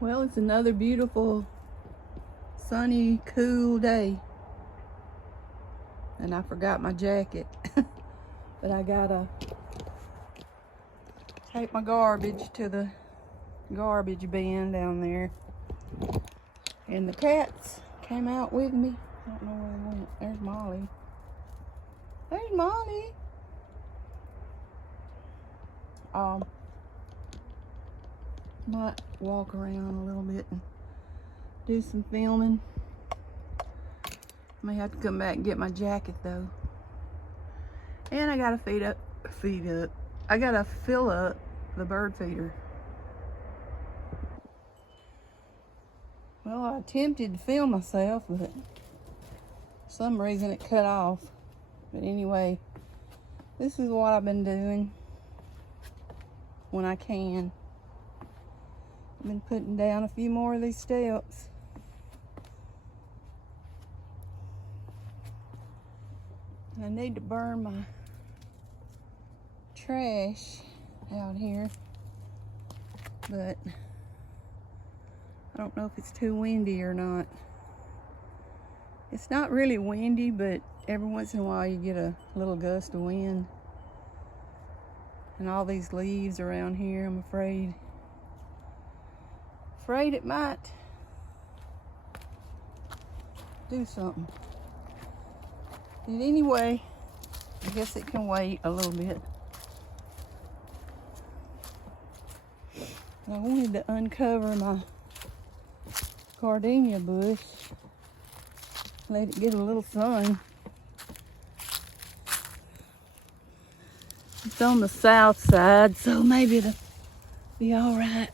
Well, it's another beautiful, sunny, cool day. And I forgot my jacket. But I gotta take my garbage to the garbage bin down there. And the cats came out with me. I don't know where they went. There's Molly. There's Molly. Might walk around a little bit and do some filming. May have to come back and get my jacket though. And I gotta I gotta fill up the bird feeder. Well, I attempted to film myself, but for some reason it cut off. But anyway, this is what I've been doing when I can. I've been putting down a few more of these steps. I need to burn my trash out here, but I don't know if it's too windy or not. It's not really windy, but every once in a while you get a little gust of wind. And all these leaves around here, I'm afraid it might do something. But anyway, I guess it can wait a little bit. I wanted to uncover my gardenia bush, let it get a little sun. It's on the south side, so maybe it'll be all right.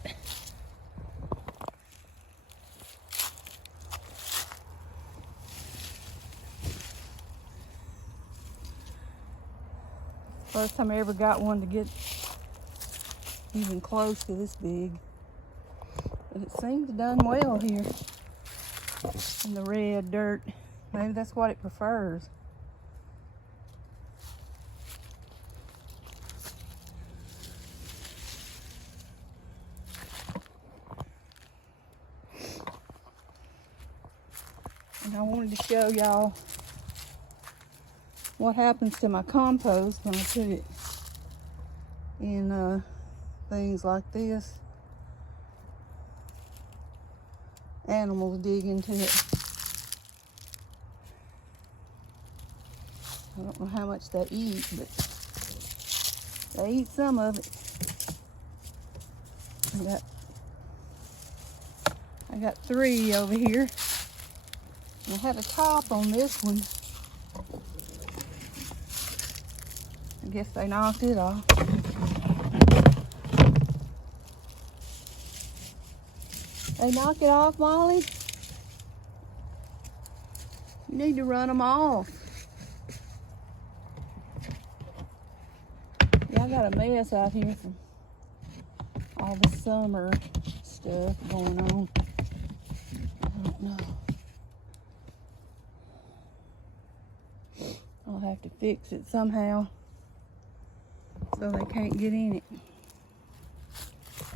First time I ever got one to get even close to this big. But it seems done well here in the red dirt. Maybe that's what it prefers. And I wanted to show y'all what happens to my compost when I put it in things like this. Animals dig into it. I don't know how much they eat, but they eat some of it. I got 3 over here. And I had a top on this one. I guess they knocked it off. They knock it off, Molly? You need to run them off. Yeah, I got a mess out here from all the summer stuff going on. I don't know. I'll have to fix it somehow so they can't get in it.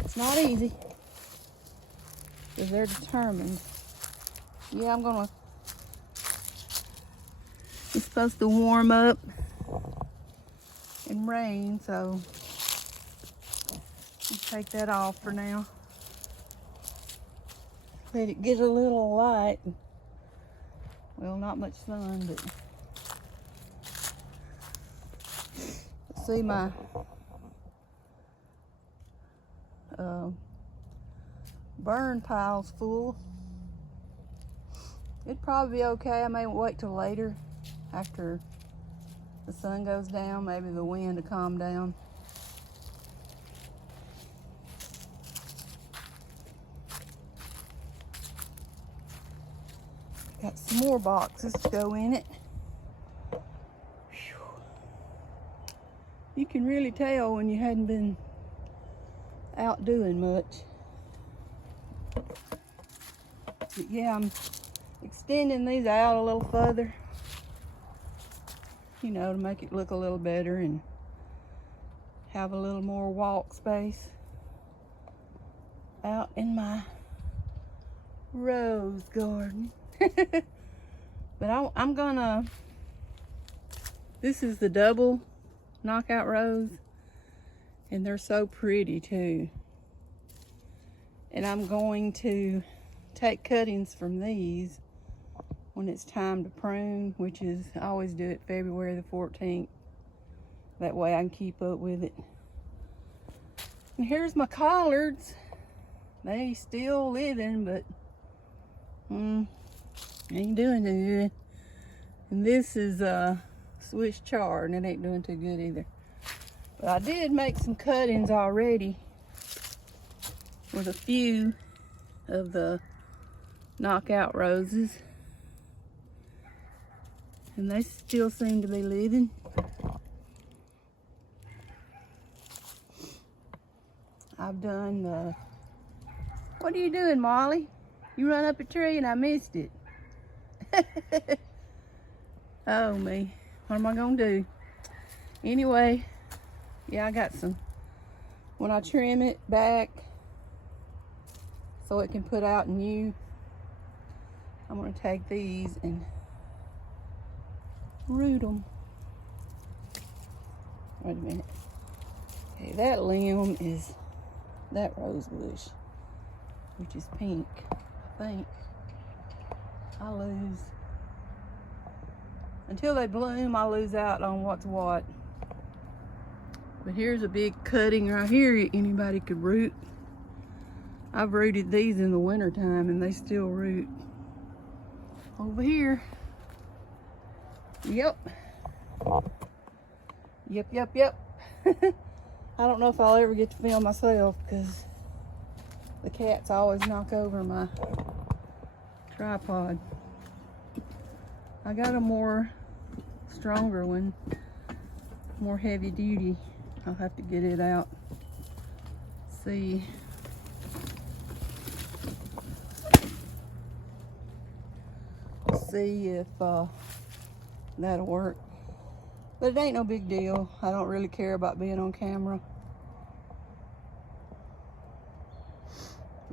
It's not easy because they're determined. Yeah, it's supposed to warm up and rain, so I'll take that off for now. Let it get a little light. Well, not much sun, but see my burn pile's full. It'd probably be okay. I may wait till later after the sun goes down, maybe the wind to calm down. Got some more boxes to go in it. Whew. You can really tell when you hadn't been out doing much. But yeah, I'm extending these out a little further, you know, to make it look a little better and have a little more walk space out in my rose garden. But I'm gonna, this is the double knockout rose, and they're so pretty too. And I'm going to take cuttings from these when it's time to prune, which is, I always do it February the 14th. That way I can keep up with it. And here's my collards. They still living, but ain't doing too good. And this is Swiss chard, and it ain't doing too good either. But I did make some cuttings already with a few of the knockout roses, and they still seem to be living. I've done the, what are you doing, Molly? You run up a tree and I missed it. Oh me, what am I gonna do? Anyway, yeah, I got some, when I trim it back so it can put out new, I'm gonna take these and root them. Wait a minute. Okay, that limb is that rose bush, which is pink, I think. I lose, until they bloom, I lose out on what's what. But here's a big cutting right here anybody could root. I've rooted these in the winter time and they still root. Over here, yep. I don't know if I'll ever get to film myself because the cats always knock over my tripod. I got a more stronger one, more heavy duty. I'll have to get it out. See if that'll work. But it ain't no big deal. I don't really care about being on camera.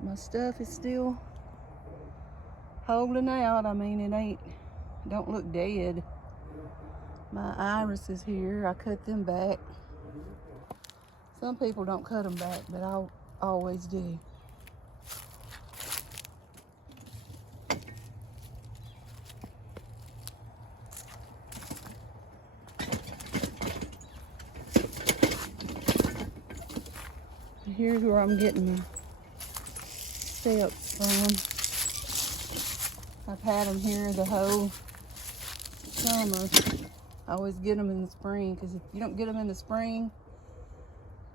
My stuff is still holding out. I mean, it don't look dead. My irises here, I cut them back. Some people don't cut them back, but I always do. Here's where I'm getting my steps from. I've had them here the whole summer. I always get them in the spring, because if you don't get them in the spring,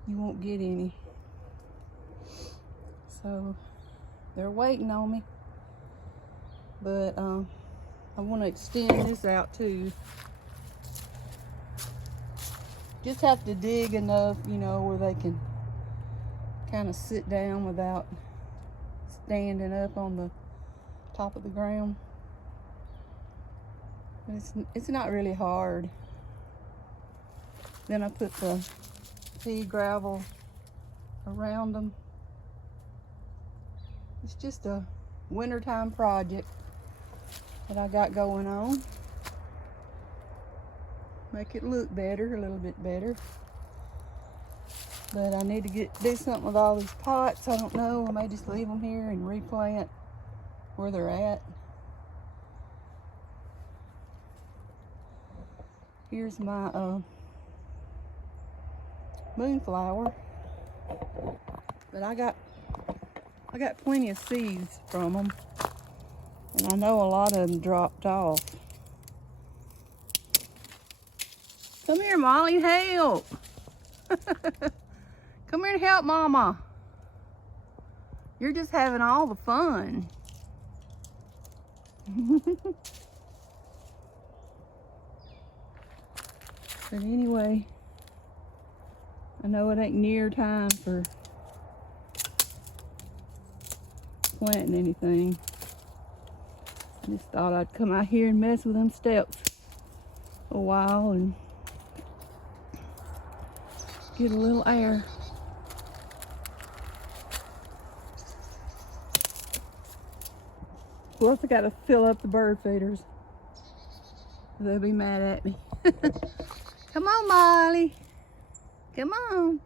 you won't get any. So they're waiting on me. But I want to extend this out too. Just have to dig enough, you know, where they can kind of sit down without standing up on the top of the ground. But it's not really hard. Then I put the pea gravel around them. It's just a wintertime project that I got going on. Make it look better, a little bit better. But I need to do something with all these pots. I don't know, I may just leave them here and replant where they're at. Here's my moonflower. But I got plenty of seeds from them. And I know a lot of them dropped off. Come here, Molly, help. Come here to help Mama. You're just having all the fun. But anyway, I know it ain't near time for planting anything. I just thought I'd come out here and mess with them steps a while and get a little air. Plus I gotta fill up the bird feeders. They'll be mad at me. Come on, Molly. Come on.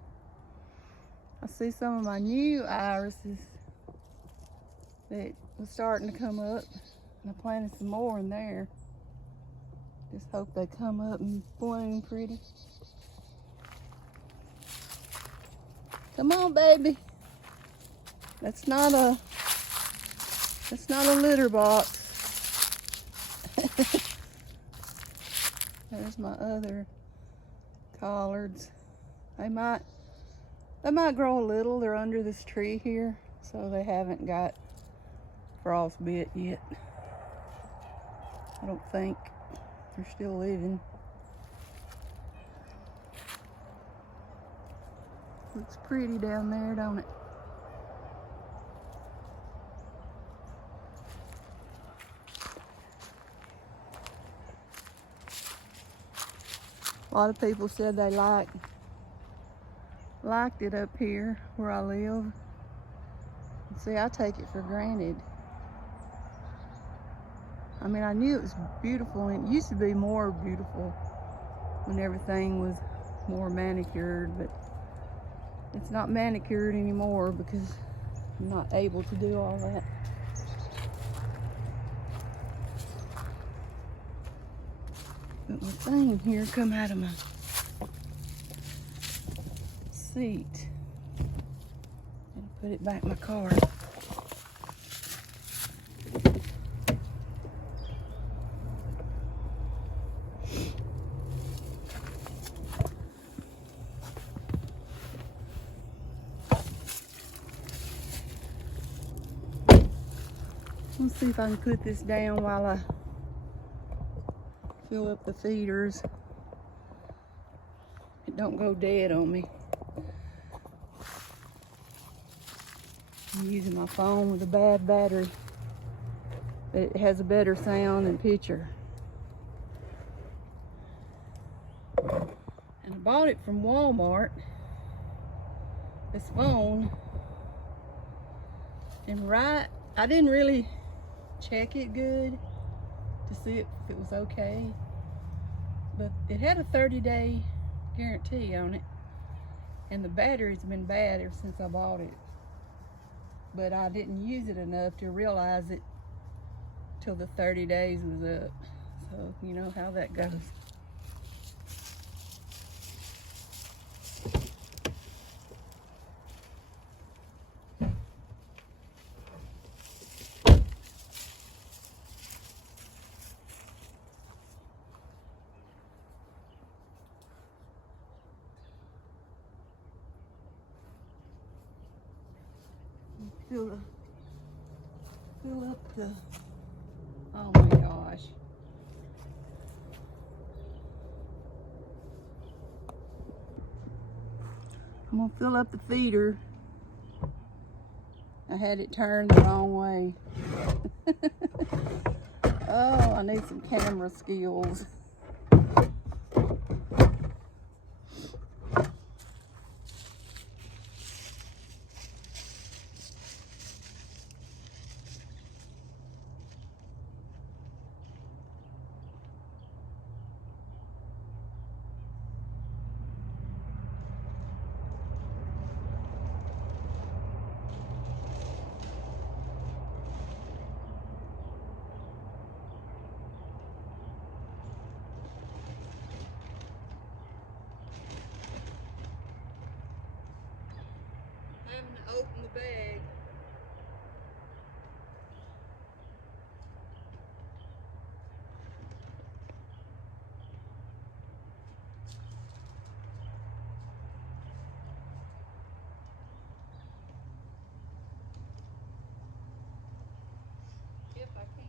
I see some of my new irises that was starting to come up. And I planted some more in there. Just hope they come up and bloom pretty. Come on, baby. That's not a litter box. There's my other collards. They might grow a little. They're under this tree here, so they haven't got frostbite yet. I don't think. They're still living. Looks pretty down there, don't it? A lot of people said they liked it up here where I live. See, I take it for granted. I mean, I knew it was beautiful, and it used to be more beautiful when everything was more manicured, but it's not manicured anymore because I'm not able to do all that. But my thing here come out of my seat. And put it back in my car. Let's see if I can put this down while I fill up the feeders. It don't go dead on me. I'm using my phone with a bad battery, but it has a better sound and picture. And I bought it from Walmart, this phone, and I didn't really check it good to see if it was okay, but it had a 30-day guarantee on it, and the battery's been bad ever since I bought it, but I didn't use it enough to realize it till the 30 days was up. So you know how that goes. Fill up the, oh my gosh. I'm gonna fill up the feeder. I had it turned the wrong way. Oh, I need some camera skills. Having to open the bag. If I can.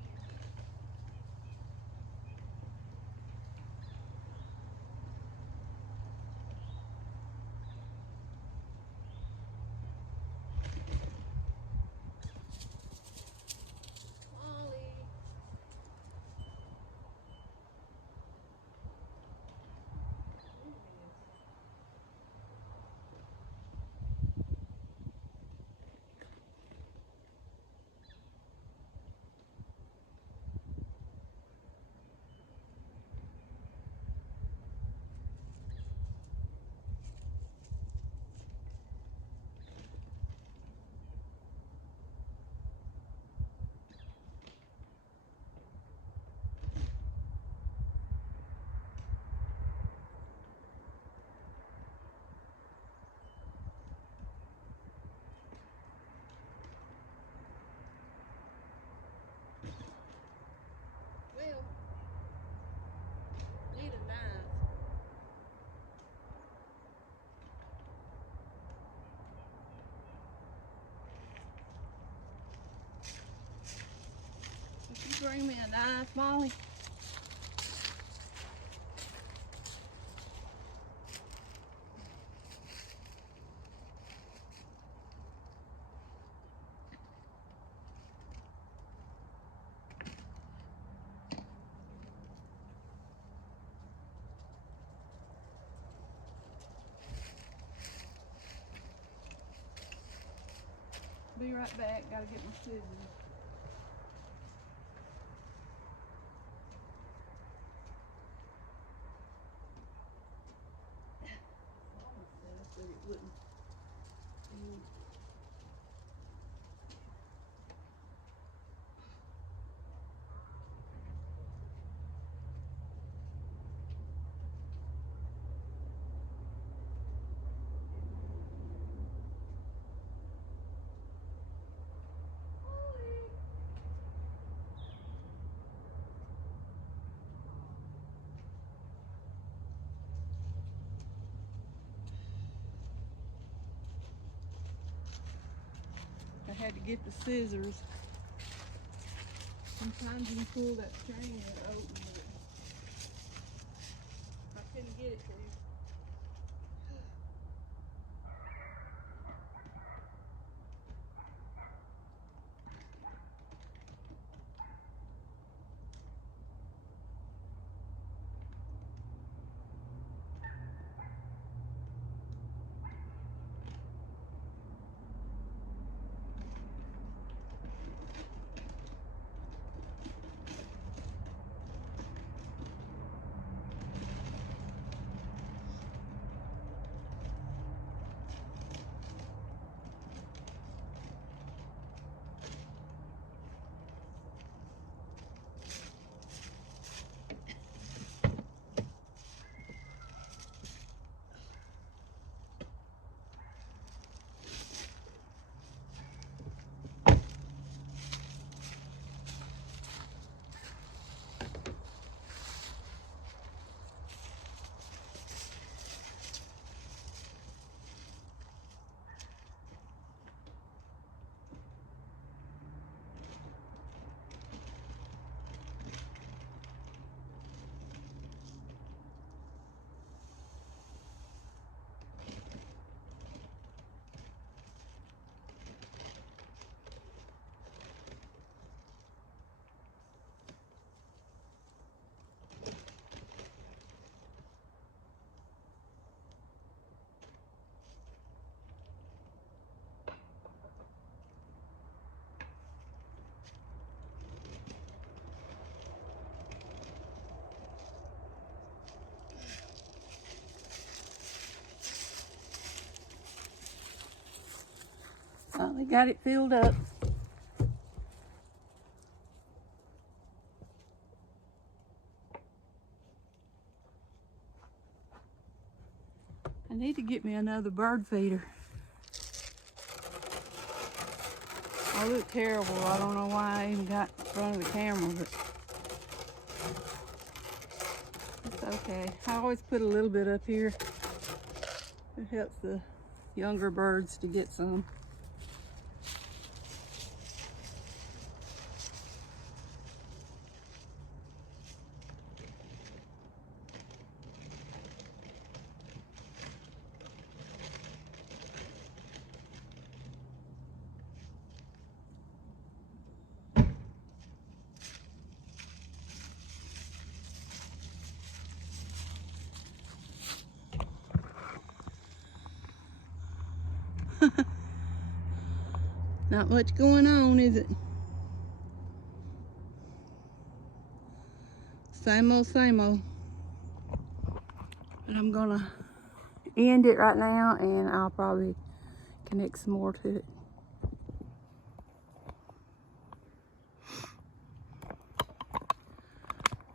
bring me a knife, Molly? Be right back. Gotta get my scissors. But it wouldn't. I had to get the scissors. Sometimes you can pull that string open, but I couldn't get it to. Finally got it filled up. I need to get me another bird feeder. I look terrible. I don't know why I even got in front of the camera, but it's okay. I always put a little bit up here. It helps the younger birds to get some. Not much going on, is it? Same old, same old. But I'm gonna end it right now, and I'll probably connect some more to it.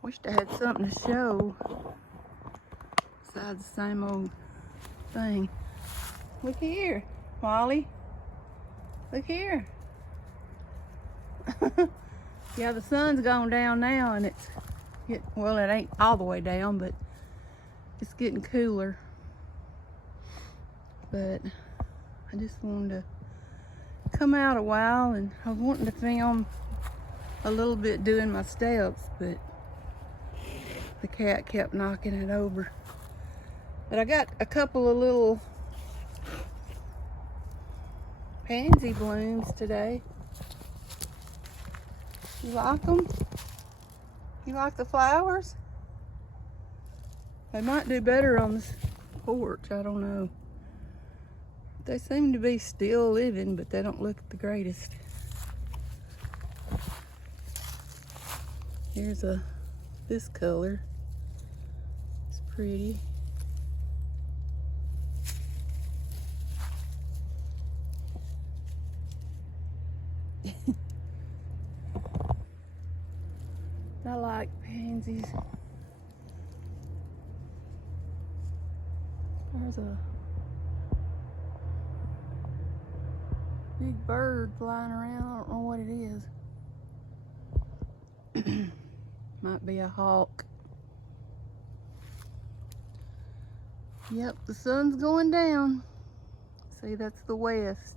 Wished I had something to show besides the same old thing. Look here, Molly. Look here. Yeah, the sun's gone down now, and well, it ain't all the way down, but it's getting cooler. But I just wanted to come out a while, and I was wanting to film a little bit doing my steps, but the cat kept knocking it over. But I got a couple of little pansy blooms today. You like them? You like the flowers? They might do better on this porch, I don't know. They seem to be still living, but they don't look the greatest. Here's this color. It's pretty. I like pansies. There's a big bird flying around. I don't know what it is. Might be a hawk. Yep, the sun's going down. See, that's the west.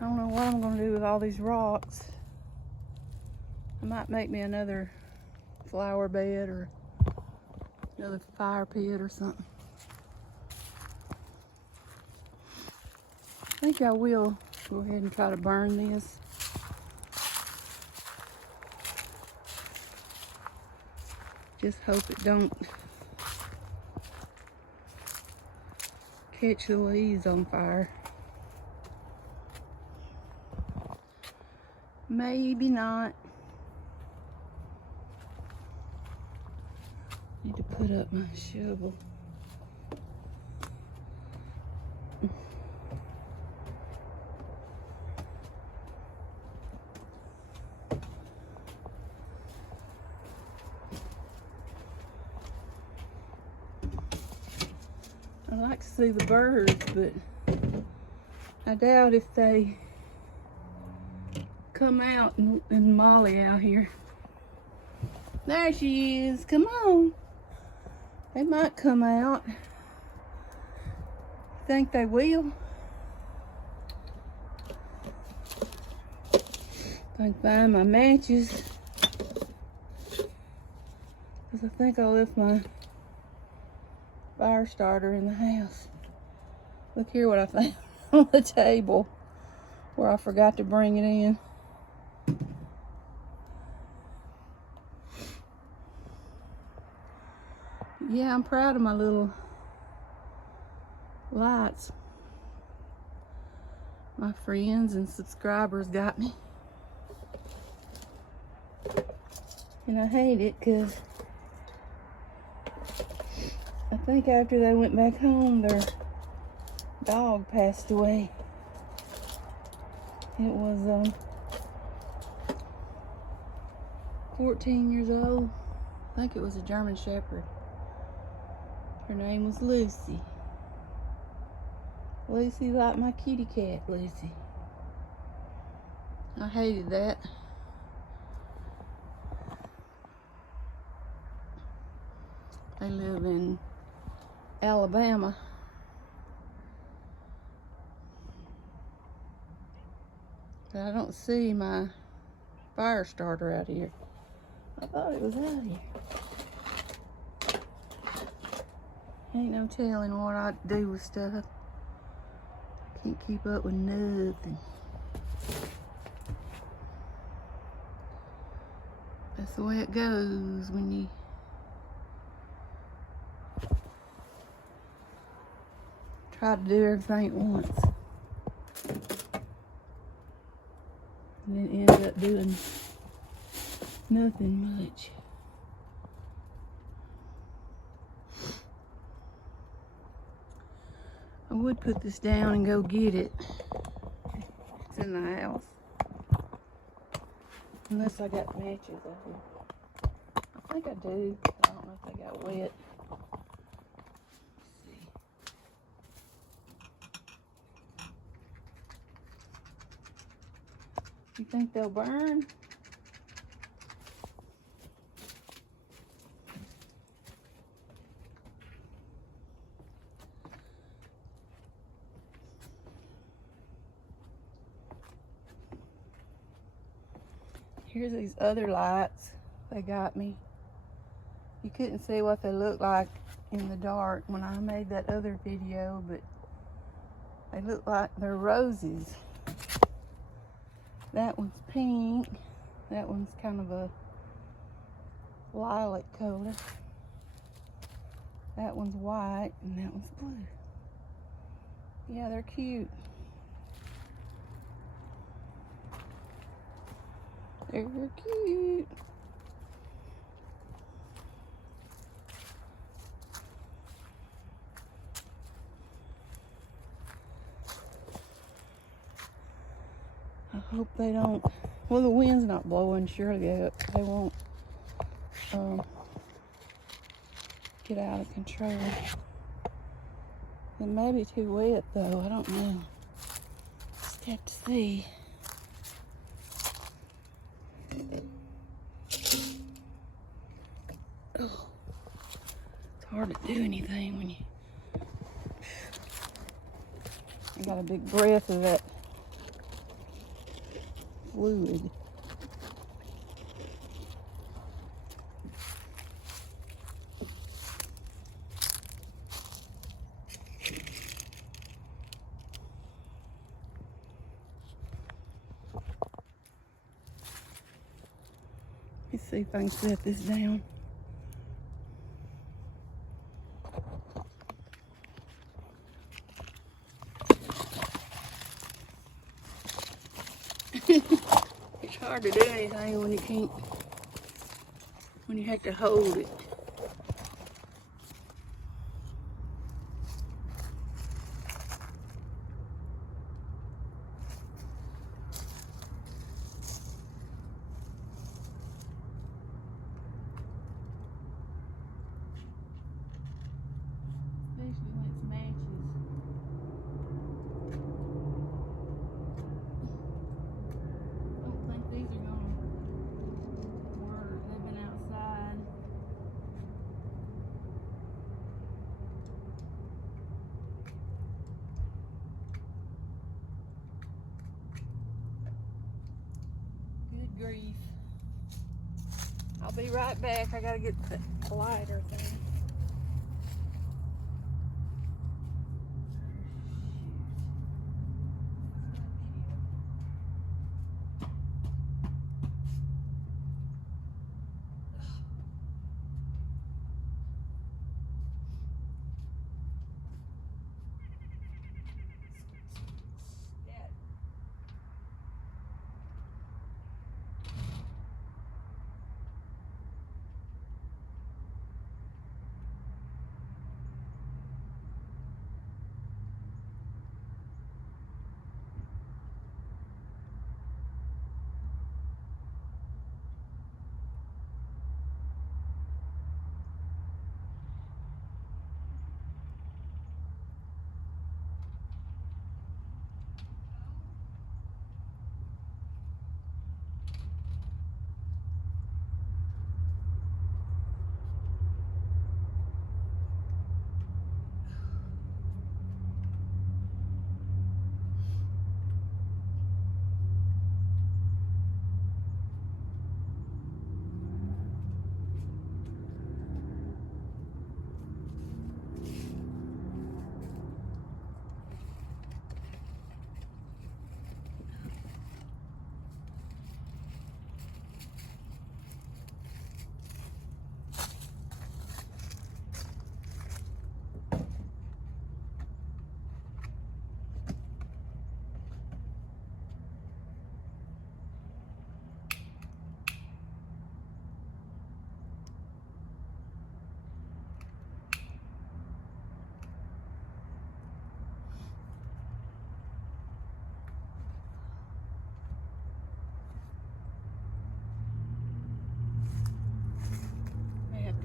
I don't know what I'm going to do with all these rocks. I might make me another flower bed or another fire pit or something. I think I will go ahead and try to burn this. Just hope it don't catch the leaves on fire. Maybe not. Need to put up my shovel. I like to see the birds, but I doubt if they come out and Molly out here. There she is. Come on. They might come out. Think they will? If I can find my matches. Because I think I left my fire starter in the house. Look here what I found on the table where I forgot to bring it in. Yeah, I'm proud of my little lights. My friends and subscribers got me. And I hate it because I think after they went back home, their dog passed away. It was 14 years old. I think it was a German Shepherd. Her name was Lucy. Lucy like my kitty cat, Lucy. I hated that. They live in Alabama. But I don't see my fire starter out here. I thought it was out here. Ain't no telling what I do with stuff. Can't keep up with nothing. That's the way it goes when you try to do everything at once. And then end up doing nothing much. I would put this down and go get it. It's in the house. Unless I got matches out here. I think I do. I don't know if they got wet. Let's see. You think they'll burn? Here's these other lights they got me. You couldn't see what they look like in the dark when I made that other video, but they look like they're roses. That one's pink. That one's kind of a lilac color. That one's white and that one's blue. Yeah, they're cute. They're cute. I hope they don't, well, the wind's not blowing, surely they won't get out of control. It may be too wet though, I don't know. Just have to see. Oh, it's hard to do anything when you, I got a big breath of that fluid. Let's see if I can set this down. It's hard to do anything when you can't, when you have to hold it. Especially when it's matches. I don't think these are gonna work. They've been outside. Good grief. I'll be right back. I gotta get the lighter thing.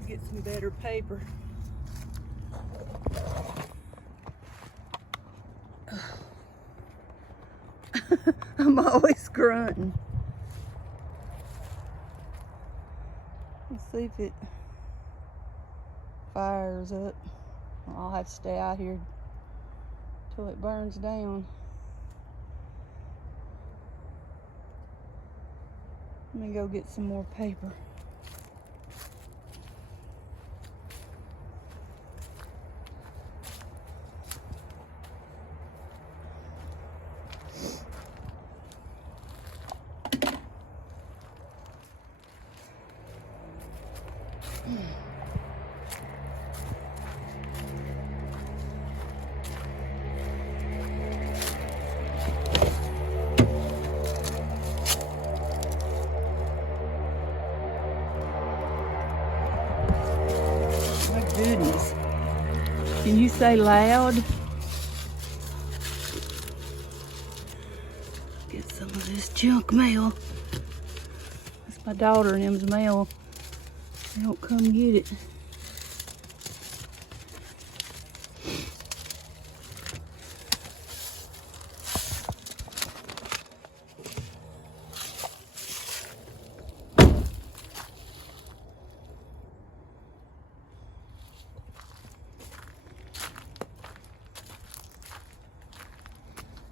Get some better paper. I'm always grunting. Let's see if it fires up. I'll have to stay out here till it burns down. Let me go get some more paper. My goodness. Can you say loud? Get some of this junk mail. That's my daughter and them's mail. They don't come get it.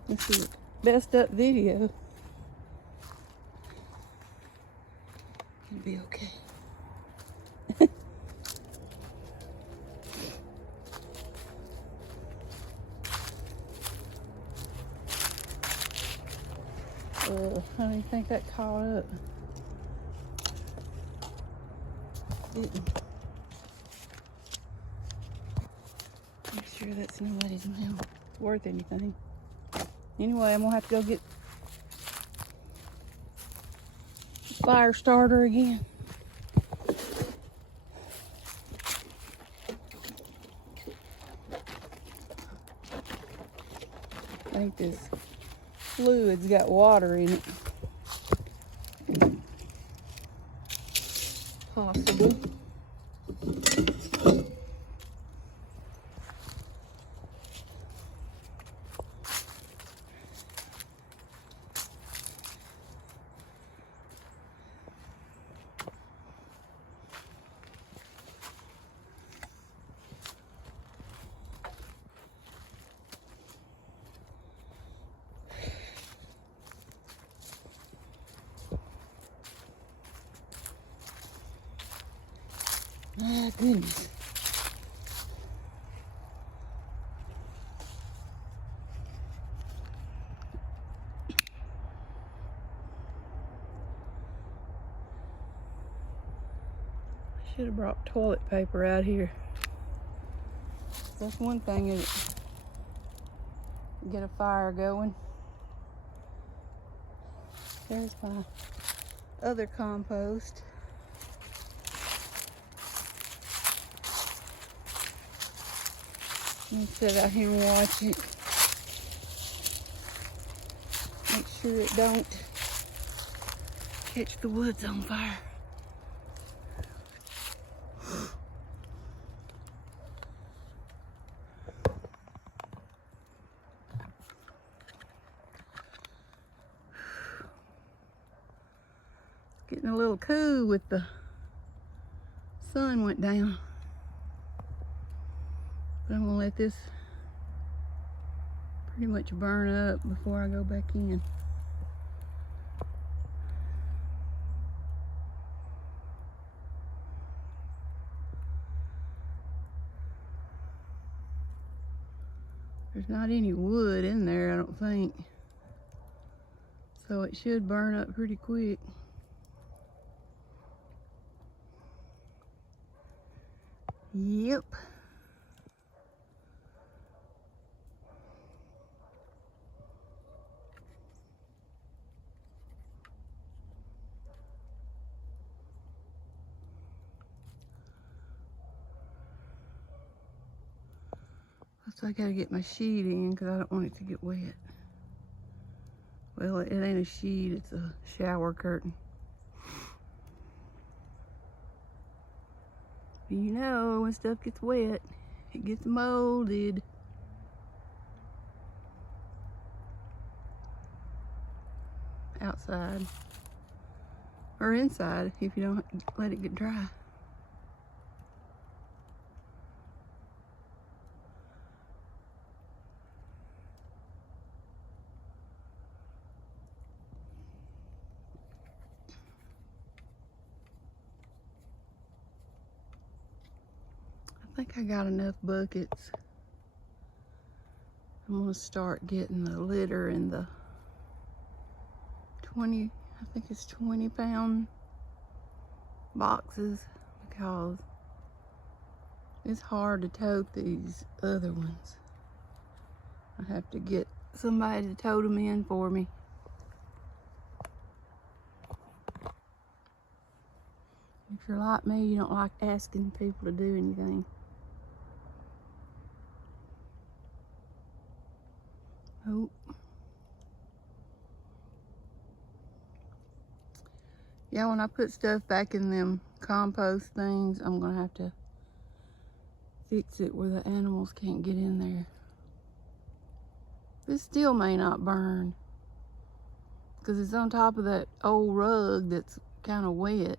This is best up video. It'll be okay. I don't even think that caught up. Didn't. Make sure that's nobody's mail. It's worth anything. Anyway, I'm gonna have to go get the fire starter again. I think this fluid's got water in it. Possible. My goodness. I should have brought toilet paper out here. That's one thing is get a fire going. There's my other compost. Let me sit out here and watch it. Make sure it don't catch the woods on fire. Getting a little cool with the sun went down. But I'm gonna let this pretty much burn up before I go back in. There's not any wood in there, I don't think. So it should burn up pretty quick. Yep. So I gotta get my sheet in because I don't want it to get wet. Well, it ain't a sheet, it's a shower curtain. But you know, when stuff gets wet, it gets molded. Outside. Or inside if you don't let it get dry. think I got enough buckets. I'm gonna start getting the litter in the 20, I think it's 20-pound boxes, because it's hard to tote these other ones. I have to get somebody to tote them in for me. If you're like me, you don't like asking people to do anything. Oh. Yeah, when I put stuff back in them compost things, I'm gonna have to fix it where the animals can't get in there. This still may not burn because it's on top of that old rug that's kind of wet.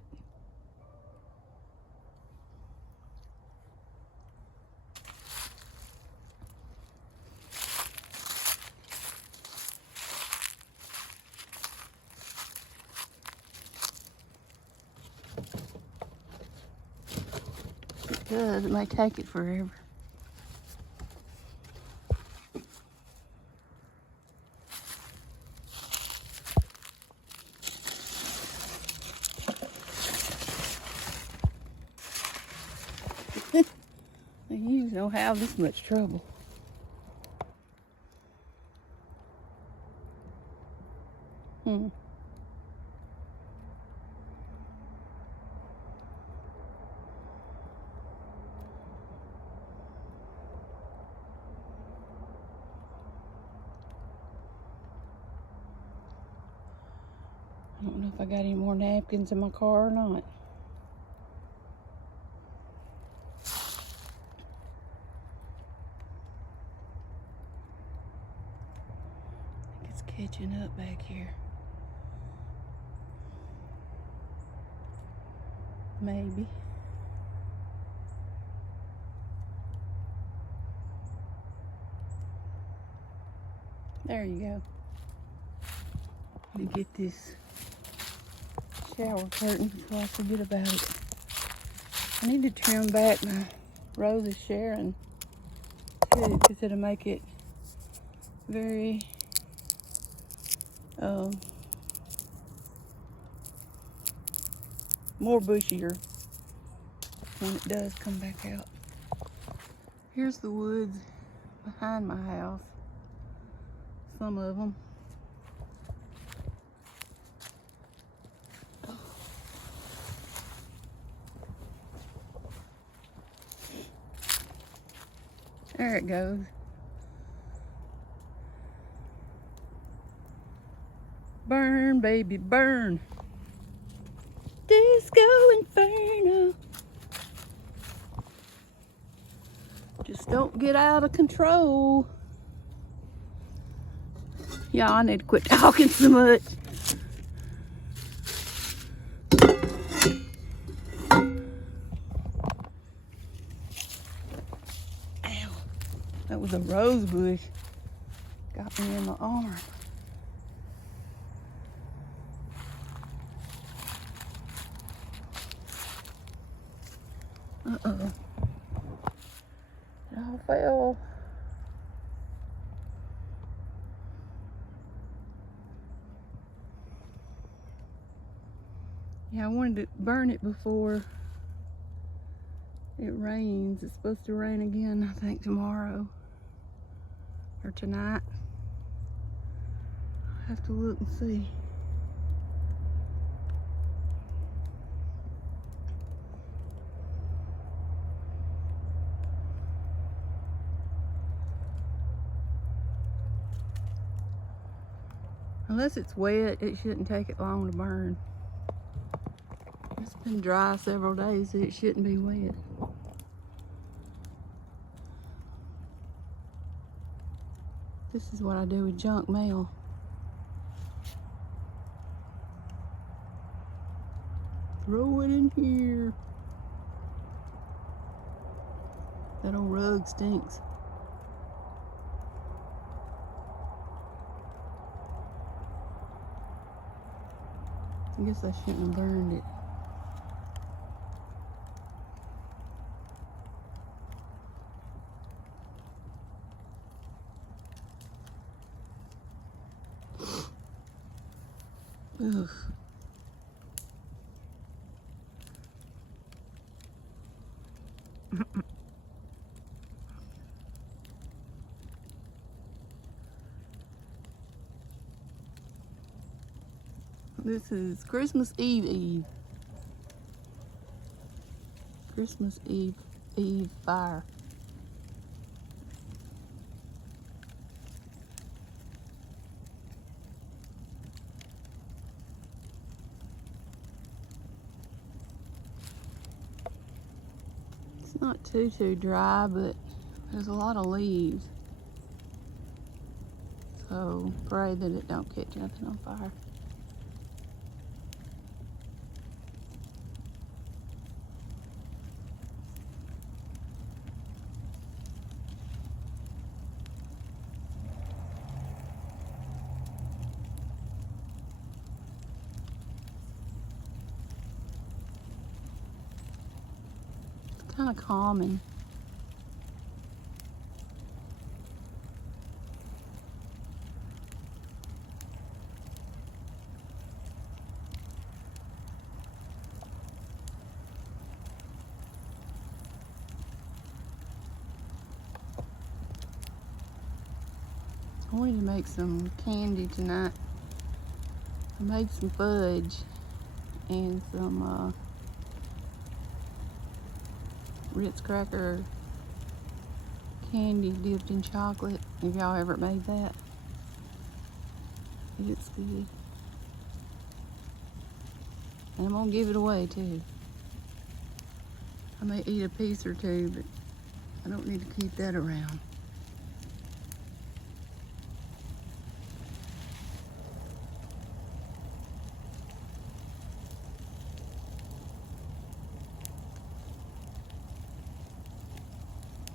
It does. It may take it forever. They usually don't have this much trouble. I don't know if I got any more napkins in my car or not. I think it's catching up back here. Maybe. There you go. Let me get this shower curtain before I forget about it. I need to trim back my Rose of Sharon too, because it'll make it very more bushier when it does come back out. Here's the woods behind my house. Some of them. There it goes. Burn, baby, burn. Disco Inferno. Just don't get out of control. Yeah, I need to quit talking so much. Ow. That was a rose bush. Got me in my arm. Uh-oh. It all fell. Yeah, I wanted to burn it before it rains. It's supposed to rain again, I think, tomorrow or tonight. I'll have to look and see. Unless it's wet, it shouldn't take it long to burn. It's been dry several days, so it shouldn't be wet. This is what I do with junk mail. Throw it in here. That old rug stinks. I guess I shouldn't have burned it. Ugh. This is Christmas Eve. Christmas Eve fire. It's not too dry, but there's a lot of leaves. So pray that it don't catch nothing on fire. It's kind of calming. I wanted to make some candy tonight. I made some fudge and some Ritz cracker candy dipped in chocolate. Have y'all ever made that? It's good. And I'm gonna give it away too. I may eat a piece or two, but I don't need to keep that around.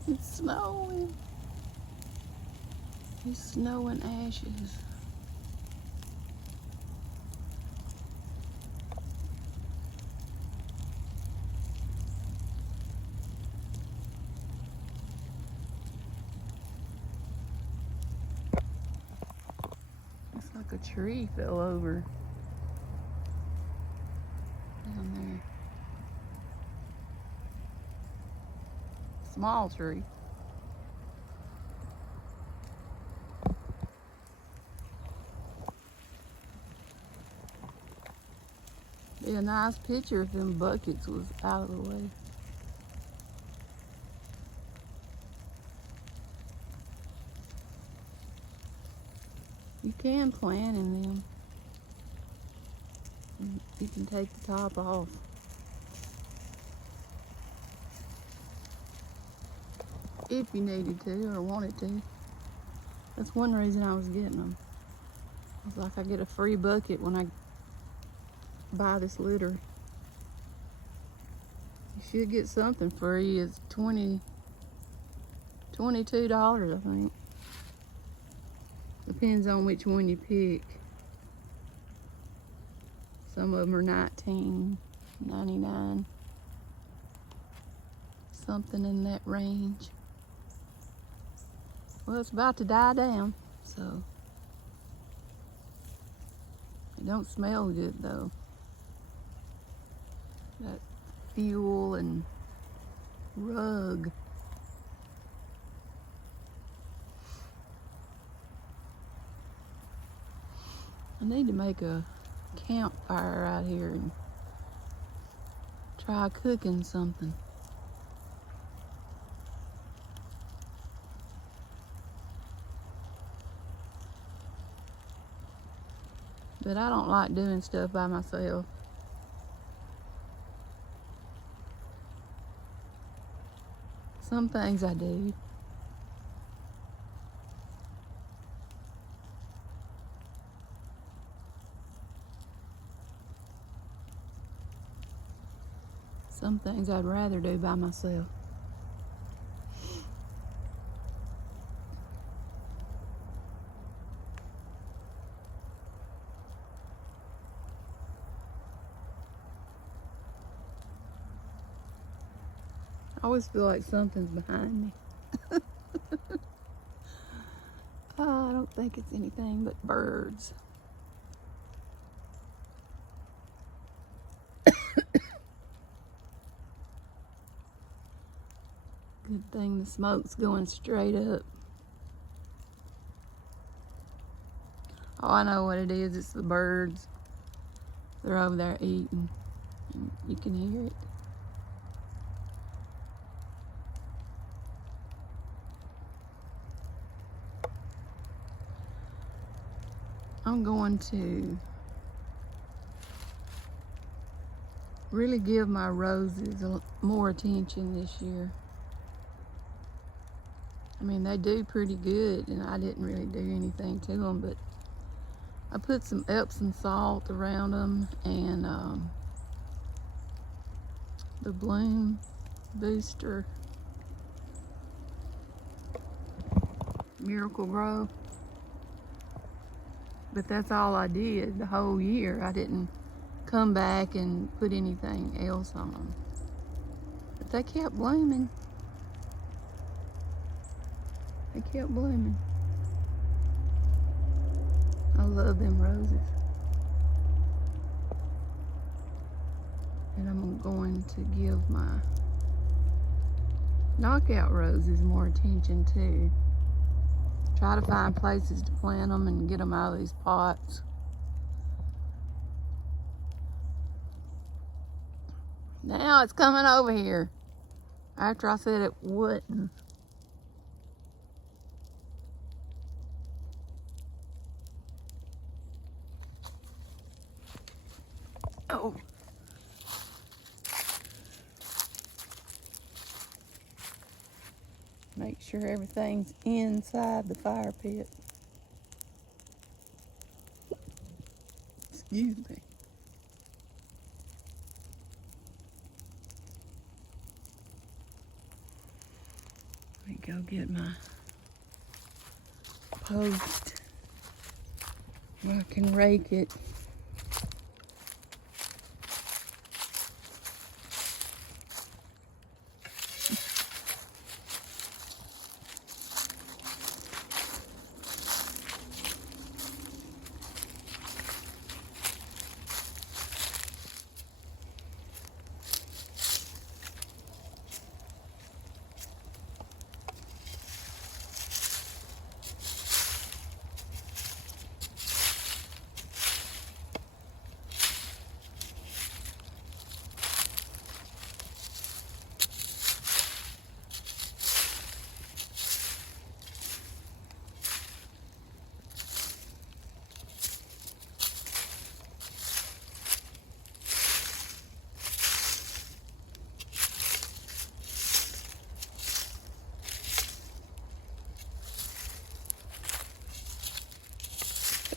It's snowing. It's snow and ashes. It's like a tree fell over down there. Small tree. Be a nice picture if them buckets was out of the way. You can plant in them. You can take the top off. If you needed to or wanted to. That's one reason I was getting them. It's like I get a free bucket when I buy this litter. You should get something free. It's $22, I think. Depends on which one you pick. Some of them are $19.99. Something in that range. Well, it's about to die down, so it don't smell good though. That fuel and rug. I need to make a campfire out here and try cooking something. But I don't like doing stuff by myself. Some things I do. Some things I'd rather do by myself. I always feel like something's behind me. Oh, I don't think it's anything but birds. Good thing the smoke's going straight up. Oh, I know what it is. It's the birds. They're over there eating. And you can hear it. I'm going to really give my roses more attention this year. I mean, they do pretty good, and I didn't really do anything to them, but I put some Epsom salt around them and the Bloom Booster Miracle-Gro. But that's all I did the whole year. I didn't come back and put anything else on them. But they kept blooming. They kept blooming. I love them roses. And I'm going to give my knockout roses more attention too. Try to find places to plant them and get them out of these pots. Now it's coming over here after I said it wouldn't. Oh. Make sure everything's inside the fire pit. Excuse me. Let me go get my post where I can rake it.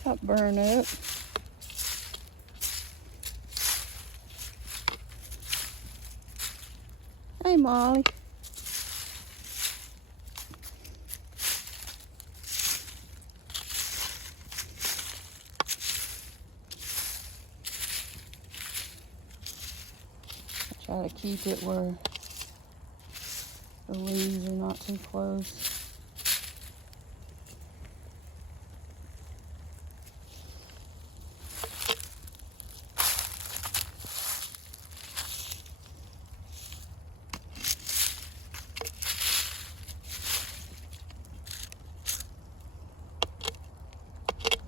Stop burn up. Hey, Molly. I try to keep it where the leaves are not too close.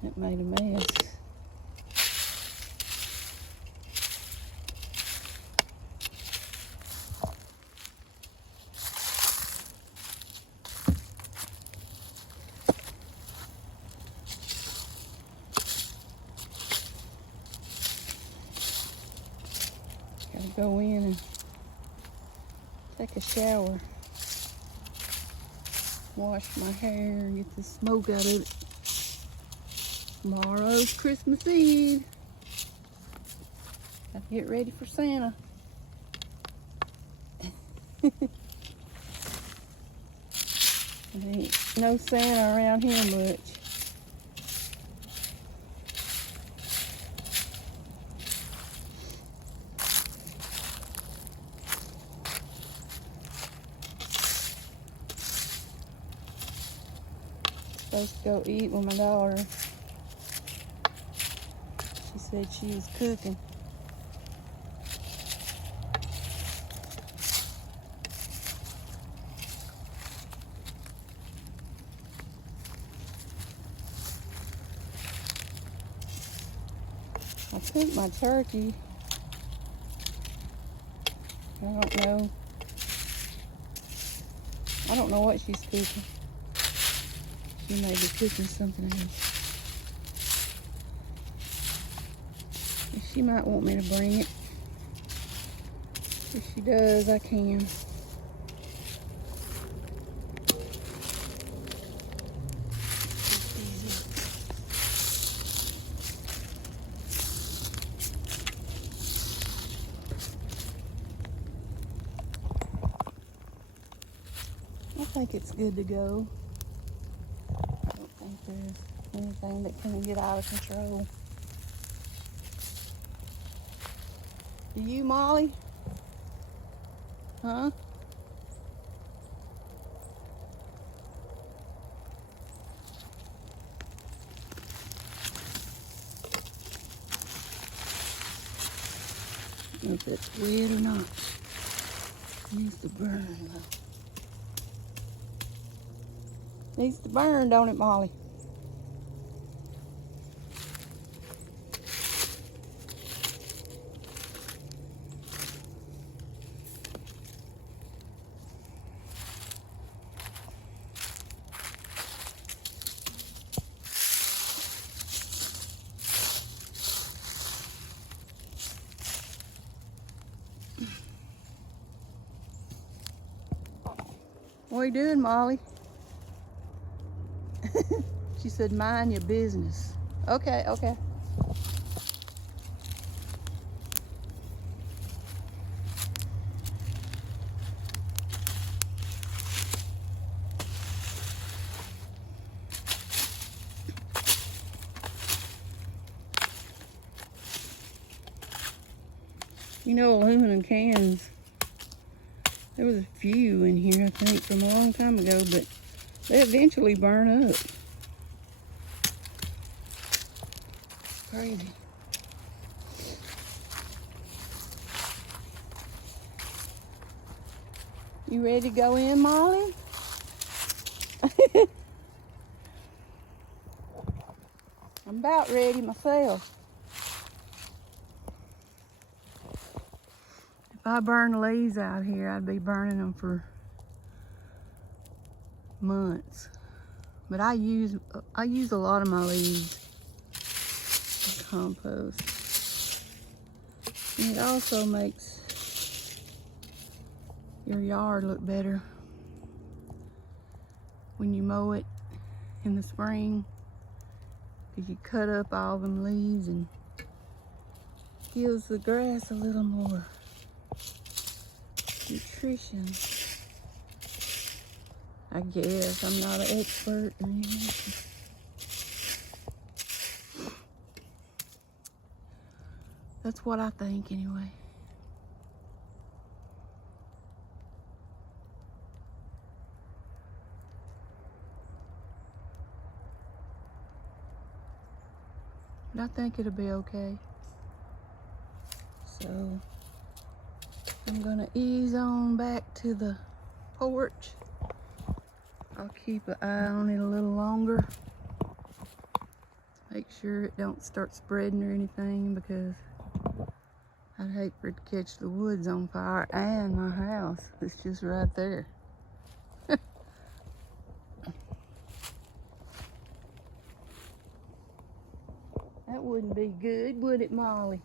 It made a mess. Gotta go in and take a shower. Wash my hair and get the smoke out of it. Tomorrow's Christmas Eve. Gotta get ready for Santa. There ain't no Santa around here much. Supposed to go eat with my daughter. She said she was cooking. cook my turkey. I don't know what she's cooking. She may be cooking something else. She might want me to bring it. If she does, I can. I think it's good to go. I don't think there's anything that can get out of control. Do you, Molly? Huh? I don't know if it's red or not. It needs to burn though. Needs to burn, don't it, Molly? What are you doing, Molly? She said, mind your business. Okay, okay. You know, aluminum cans, there was a few in here, I think, from a long time ago, but they eventually burn up. Crazy. You ready to go in, Molly? I'm about ready myself. If I burn leaves out here, I'd be burning them for months. But I use a lot of my leaves in compost. And it also makes your yard look better when you mow it in the spring, because you cut up all them leaves and gives the grass a little more nutrition. I guess I'm not an expert or anything. That's what I think anyway. But I think it'll be okay. So I'm gonna ease on back to the porch. I'll keep an eye on it a little longer. Make sure it don't start spreading or anything, because I'd hate for it to catch the woods on fire and my house. It's just right there. That wouldn't be good, would it, Molly?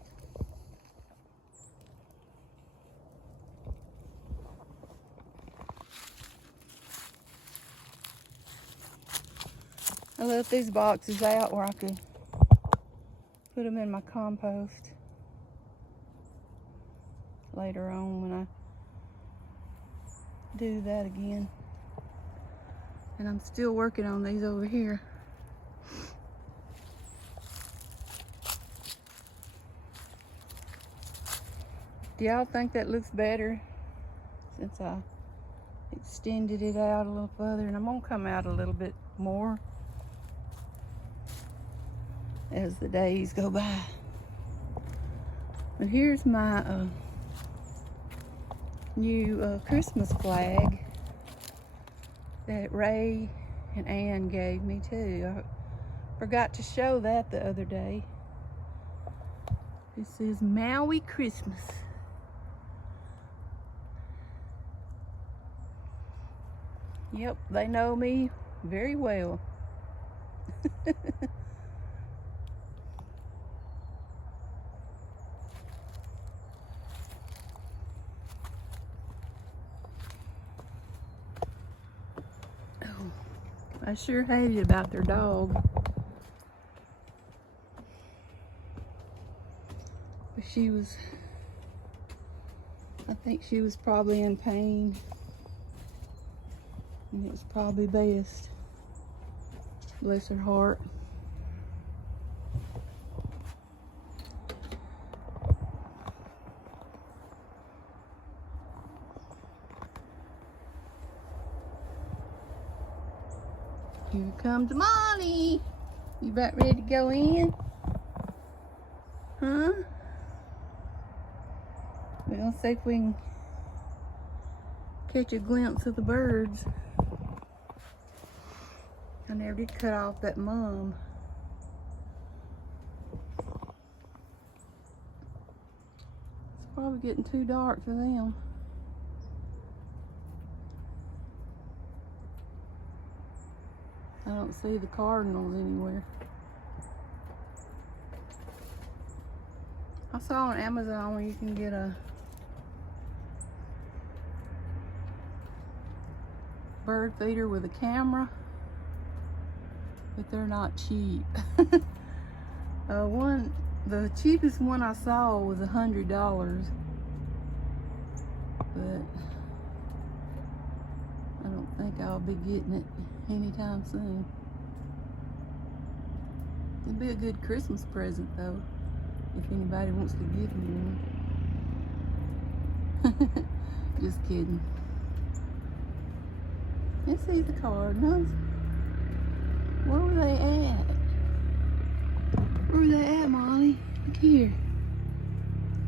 I left these boxes out where I could put them in my compost later on when I do that again. And I'm still working on these over here. Do y'all think that looks better since I extended it out a little further? And I'm gonna come out a little bit more as the days go by. But here's my new Christmas flag that Ray and Ann gave me too. I forgot to show that the other day. This is Maui Christmas. Yep, they know me very well. Oh, I sure hated about their dog. But she was, I think she was probably in pain. And it was probably best. Bless her heart. Here comes Molly. You about ready to go in? Huh? We're gonna see if we can catch a glimpse of the birds. I never did cut off that mum. It's probably getting too dark for them. I don't see the cardinals anywhere. I saw on Amazon where you can get a bird feeder with a camera, but they're not cheap. The cheapest one I saw was $100, but I don't think I'll be getting it anytime soon. It'd be a good Christmas present though, if anybody wants to give me one. Just kidding. Let's see the cardinals. Where were they at? Where were they at, Molly? Look here.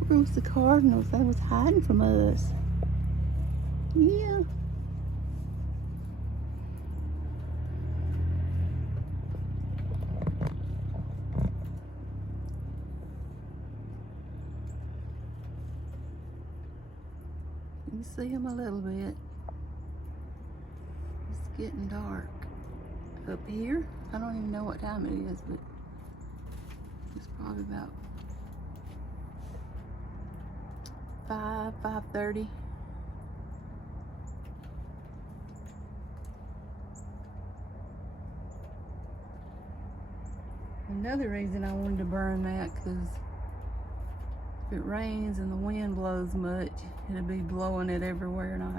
Where was the cardinals? They was hiding from us. Yeah. You can see them a little bit. It's getting dark up here. I don't even know what time it is, but it's probably about 5:30. Another reason I wanted to burn that, because if it rains and the wind blows much, it'll be blowing it everywhere, and I